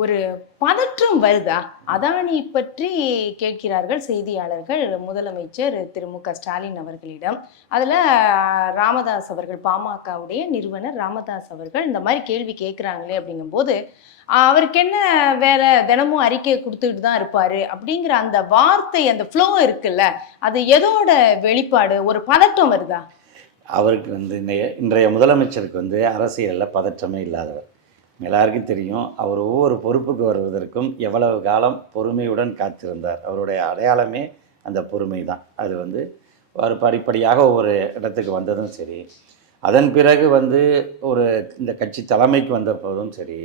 ஒரு பதற்றம் வருதா? அதானி பற்றி கேட்கிறார்கள் செய்தியாளர்கள் முதலமைச்சர் திரு மு.க.ஸ்டாலின் அவர்களிடம். அதில் ராமதாஸ் அவர்கள், பாமகவுடைய நிறுவனர் ராமதாஸ் அவர்கள் இந்த மாதிரி கேள்வி கேட்குறாங்களே அப்படிங்கும்போது, அவருக்கு என்ன வேற, தினமும் அறிக்கை கொடுத்துக்கிட்டு தான் இருப்பாரு அப்படிங்கிற அந்த வார்த்தை, அந்த ஃப்ளோ இருக்குல்ல, அது எதோட வெளிப்பாடு? ஒரு பதட்டம் வருதா? அவருக்கு இன்றைய முதலமைச்சருக்கு அரசியலில் பதற்றமே இல்லாதவர். எல்லாருக்கும் தெரியும், அவர் ஒவ்வொரு பொறுப்புக்கு வருவதற்கும் எவ்வளவு காலம் பொறுமையுடன் காத்திருந்தார். அவருடைய அடையாளமே அந்த பொறுமை தான். அது ஒரு படிப்படியாக ஒவ்வொரு இடத்துக்கு வந்ததும் சரி, அதன் பிறகு ஒரு இந்த கட்சி தலைமைக்கு வந்த போதும் சரி,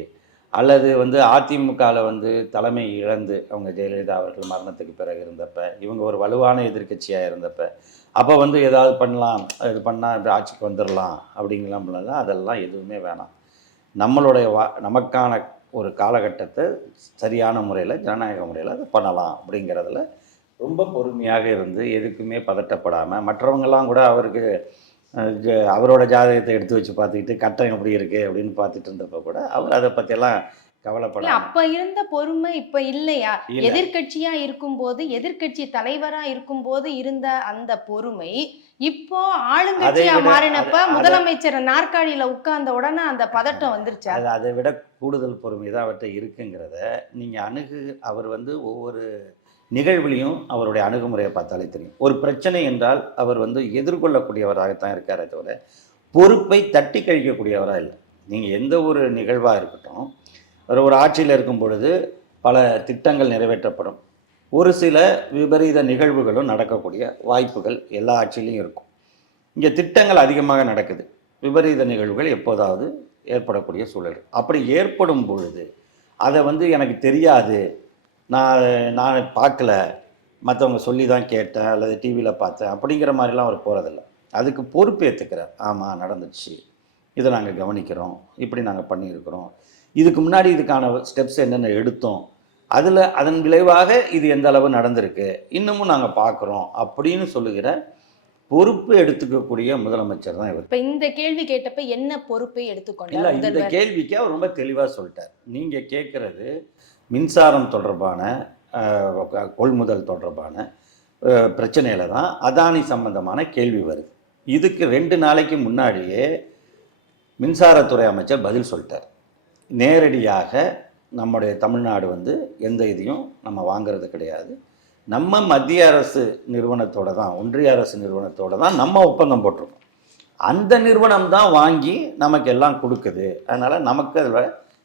அல்லது அதிமுகவில் தலைமை இழந்து அவங்க ஜெயலலிதா அவர்கள் மரணத்துக்கு பிறகு இருந்தப்ப, இவங்க ஒரு வலுவான எதிர்க்கட்சியாக இருந்தப்ப, அப்போ ஏதாவது பண்ணலாம், இது பண்ணால் ஆட்சிக்கு வந்துடலாம் அப்படிங்கலாம் பண்ணலாம். அதெல்லாம் எதுவுமே வேணாம். நம்மளுடைய நமக்கான ஒரு காலகட்டத்தை சரியான முறையில், ஜனநாயக முறையில் அதை பண்ணலாம் அப்படிங்கிறதுல ரொம்ப பொறுமையாக இருந்து, எதுக்குமே பதட்டப்படாமல், மற்றவங்கெல்லாம் கூட அவருக்கு அவரோட ஜாதகத்தை எடுத்து வச்சு பார்த்துக்கிட்டு கட்டம் எப்படி இருக்குது அப்படின்னு பார்த்துட்டு இருந்தப்போ கூட அவர் அதை பற்றியெல்லாம் கவலைப்பட. அப்ப இருந்த பொறுமை இப்ப இல்லையா? எதிர்கட்சியா இருக்கும்போது, எதிர்கட்சி தலைவரா இருக்கும்போது இருந்த அந்த பொறுமை இப்போ ஆளுங்கட்சியா மாறினப்ப முதலமைச்சர் நாற்காலியில உட்கார்ந்த உடனே அந்த பதட்டம் வந்துருச்சு. அதை விட கூடுதல் பொறுமை தான் அவர்கிட்ட இருக்குங்கிறத நீங்க அவர் ஒவ்வொரு நிகழ்வுலையும் அவருடைய அணுகுமுறையை பார்த்தாலே தெரியும். ஒரு பிரச்சனை என்றால் அவர் எதிர்கொள்ளக்கூடியவராகத்தான் இருக்காரே தவிர பொறுப்பை தட்டி கழிக்கக்கூடியவராக இல்லை. நீங்கள் எந்த ஒரு நிகழ்வாக இருக்கட்டும், ஒரு ஆட்சியில் இருக்கும் பொழுது பல திட்டங்கள் நிறைவேற்றப்படும், ஒரு சில விபரீத நிகழ்வுகளும் நடக்கக்கூடிய வாய்ப்புகள் எல்லா ஆட்சியிலையும் இருக்கும். இங்கே திட்டங்கள் அதிகமாக நடக்குது, விபரீத நிகழ்வுகள் எப்போதாவது ஏற்படக்கூடிய சூழல். அப்படி ஏற்படும் பொழுது அதை எனக்கு தெரியாது, நான் பார்க்கல, மற்றவங்க சொல்லி தான் கேட்டேன் அல்லது டிவியில் பார்த்தேன் அப்படிங்கிற மாதிரிலாம் அவர் போகிறதில்ல. அதுக்கு பொறுப்பு ஏற்றுக்கிறார். ஆமாம் நடந்துச்சு, இதை நாங்கள் கவனிக்கிறோம், இப்படி நாங்கள் பண்ணியிருக்கிறோம், இதுக்கு முன்னாடி இதுக்கான ஸ்டெப்ஸ் என்னென்ன எடுத்தோம், அதன் விளைவாக இது எந்த அளவு நடந்திருக்கு, இன்னமும் நாங்கள் பார்க்குறோம் அப்படின்னு சொல்லுகிற பொறுப்பு எடுத்துக்கக்கூடிய முதலமைச்சர் தான் இவர். இப்போ இந்த கேள்வி கேட்டப்ப என்ன பொறுப்பை எடுத்துக்கொண்டார்? இல்லை, இந்த கேள்விக்கு அவர் ரொம்ப தெளிவாக சொல்லிட்டார். நீங்கள் கேட்குறது மின்சாரம் தொடர்பான கொள்முதல் தொடர்பான பிரச்சனையில் தான் அதானி சம்பந்தமான கேள்வி வருது. இதுக்கு 2 நாளைக்கு முன்னாடியே மின்சாரத்துறை அமைச்சர் பதில் சொல்லிட்டார். நேரடியாக நம்முடைய தமிழ்நாடு எந்த இதையும் நம்ம வாங்கிறது கிடையாது, நம்ம மத்திய அரசு நிறுவனத்தோடு தான், ஒன்றிய அரசு நிறுவனத்தோடு தான் நம்ம ஒப்பந்தம் போட்டிருக்கோம், அந்த நிறுவனம் தான் வாங்கி நமக்கு எல்லாம் கொடுக்குது, அதனால் நமக்கு அதில்